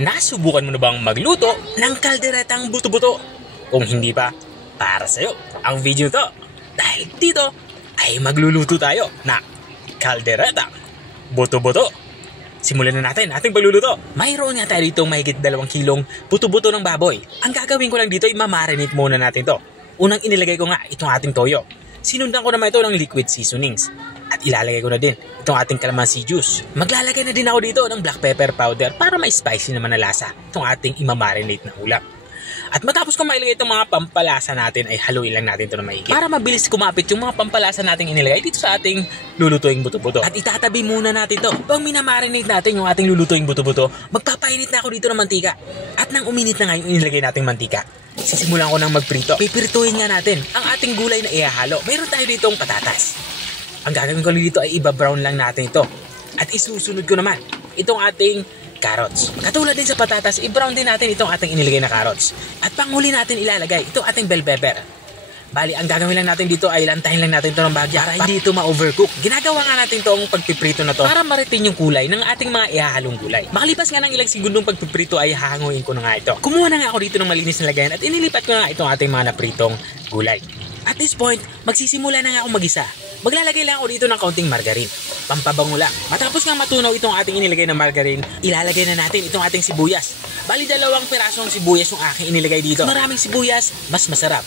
Nasubukan mo na bang magluto ng kalderetang buto-buto? Kung hindi pa, para sa'yo ang video to. Dahil dito ay magluluto tayo na kalderetang buto-buto. Simulan na natin ating pagluluto. Mayroon nga tayo dito mahigit 2 kilong buto-buto ng baboy. Ang gagawin ko lang dito ay mamarinate muna natin to. Unang inilagay ko nga itong ating toyo. Sinundan ko naman ito ng liquid seasonings. At ilalagay ko na din itong ating calamansi juice. Maglalagay na din ako dito ng black pepper powder para may spicy naman na lasa itong ating imamarinate na ulam. At matapos ko mailagay itong mga pampalasa natin ay haluin lang natin ito na maigi. Para mabilis kumapit yung mga pampalasa natin inilagay dito sa ating lulutuing buto-buto. At itatabi muna natin ito. Pag minamarinate natin yung ating lulutuing buto-buto, magpapainit na ako dito ng mantika. At nang uminit na nga yung inilagay nating mantika, sisimulan ko nang magprito. Pipirituhin nga natin ang ating gulay na ihahalo. Mayroon tayo ditong patatas. Ang gagawin ko dito ay iba-brown lang natin ito. At isusunod ko naman itong ating carrots. Katulad din sa patatas, i-brown din natin itong ating inilagay na carrots. At panghuli natin ilalagay itong ating bell pepper. Bali, ang gagawin lang natin dito ay lantahin lang natin ito ng bahagya para hindi ito ma-overcook. Ginagawa nga natin itong pagpiprito na to para maritin yung kulay ng ating mga ihahalong gulay. Makalipas nga ng ilang segundong pagpiprito ay hahanguin ko na nga ito. Kumuha na nga ako dito ng malinis na lagayan at inilipat ko na nga itong ating mga napritong gulay. At this point, magsisimula na nga akong magisa. Maglalagay lang ako dito ng kaunting margarine. Pampabango lang. Matapos nga matunaw itong ating inilagay na margarine, ilalagay na natin itong ating sibuyas. Bali 2 pirasong sibuyas yung aking inilagay dito. Maraming sibuyas, mas masarap.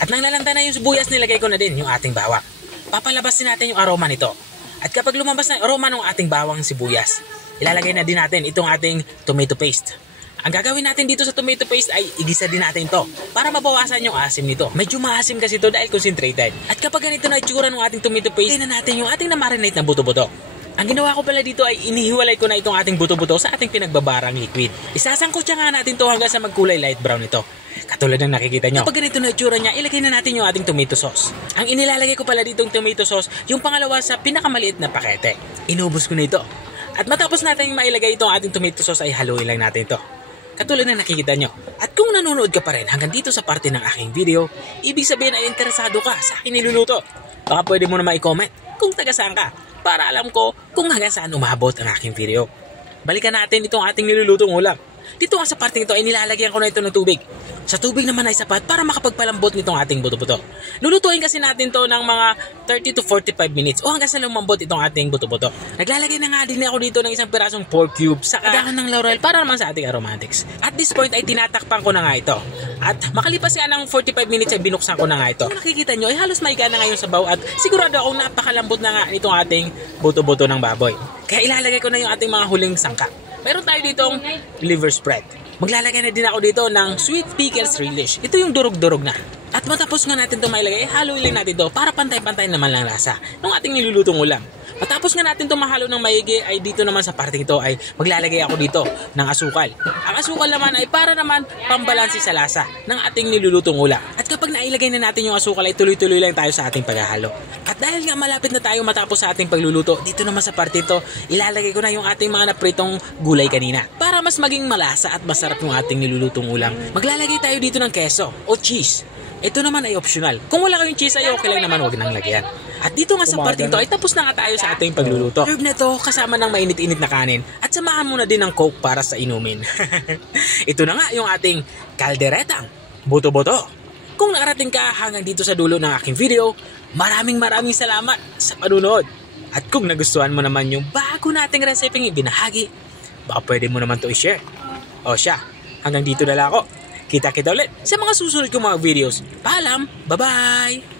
At nang lalanta na yung sibuyas, nilagay ko na din yung ating bawang. Papalabasin natin yung aroma nito. At kapag lumabas na yung aroma ng ating bawang sibuyas, ilalagay na din natin itong ating tomato paste. Ang gagawin natin dito sa tomato paste ay igisa din natin to para mabawasan yung asim nito. Medyo maasim kasi ito dahil concentrated. At kapag ganito na itsura ng ating tomato paste, na natin yung ating na-marinate na buto-buto. Ang ginawa ko pala dito ay inihiwalay ko na itong ating buto-buto sa ating pinagbabarang liquid. Isasangkutsa nga natin to hanggang sa magkulay light brown ito. Katulad ng nakikita nyo. Kapag ganito na itsura niya, ilagay na natin yung ating tomato sauce. Ang inilalagay ko pala ditong tomato sauce, yung pangalawa sa pinakamaliit na pakete. Inubos ko na ito. At matapos natin mailagay itong ating tomato sauce ay haluin lang natin ito. Katulad na nakikita nyo. At kung nanonood ka pa rin hanggang dito sa parte ng aking video, ibig sabihin ay interesado ka sa aking niluluto. Baka pwede mo naman i-comment kung taga saan ka para alam ko kung hanggang saan umabot ang aking video. Balikan natin itong ating nilulutong ulam. Dito nga sa parte nito ay nilalagyan ko na ito ng tubig. Sa tubig naman ay sapat para makapagpalambot nitong ating buto-buto. Lulutuin kasi natin to ng mga 30 to 45 minutes o hanggang sa lumambot itong ating buto-buto. Naglalagay na nga din ako dito ng isang pirasong pork cube sa dahon ng laurel para naman sa ating aromatics. At this point ay tinatakpan ko na nga ito. At makalipas nga ng 45 minutes ay binuksan ko na nga ito. Kung nakikita nyo ay halos maiga na nga yung sabaw at sigurado akong napakalambot na nga itong ating buto-buto ng baboy. Kaya ilalagay ko na yung ating mga huling sangkap. Meron tayo ditong liver spread. Maglalagay na din ako dito ng sweet pickles relish. Ito yung durog-durog na. At matapos nga natin ito mailagay, haluin lang natin ito para pantay-pantay naman lang lasa ng ating nilulutong ulam. Matapos nga natin ito mahalo ng maigi ay dito naman sa parting ito ay maglalagay ako dito ng asukal. Ang asukal naman ay para naman pambalansi sa lasa ng ating nilulutong ulam. At kapag nailagay na natin yung asukal ay tuloy-tuloy lang tayo sa ating paghahalo. At dahil nga malapit na tayo matapos sa ating pagluluto, dito naman sa parte ito, ilalagay ko na yung ating mga napritong gulay kanina. Para mas maging malasa at masarap yung ating nilulutong ulam, maglalagay tayo dito ng keso o cheese. Ito naman ay optional. Kung wala kayong cheese ay okay lang naman, wag nang lagyan. At dito nga sa parte ito ay tapos na nga tayo sa ating pagluluto. Serve na ito kasama ng mainit-init na kanin at samahan mo na din ng Coke para sa inumin. Ito na nga yung ating kalderetang buto-buto. Kung nakarating ka hanggang dito sa dulo ng aking video, maraming salamat sa panunood. At kung nagustuhan mo naman yung bago nating recipe ibinahagi, baka pwede mo naman ito i-share. O siya, hanggang dito na lang ako. Kita-kita ulit sa mga susunod kong mga videos. Paalam! Bye-bye!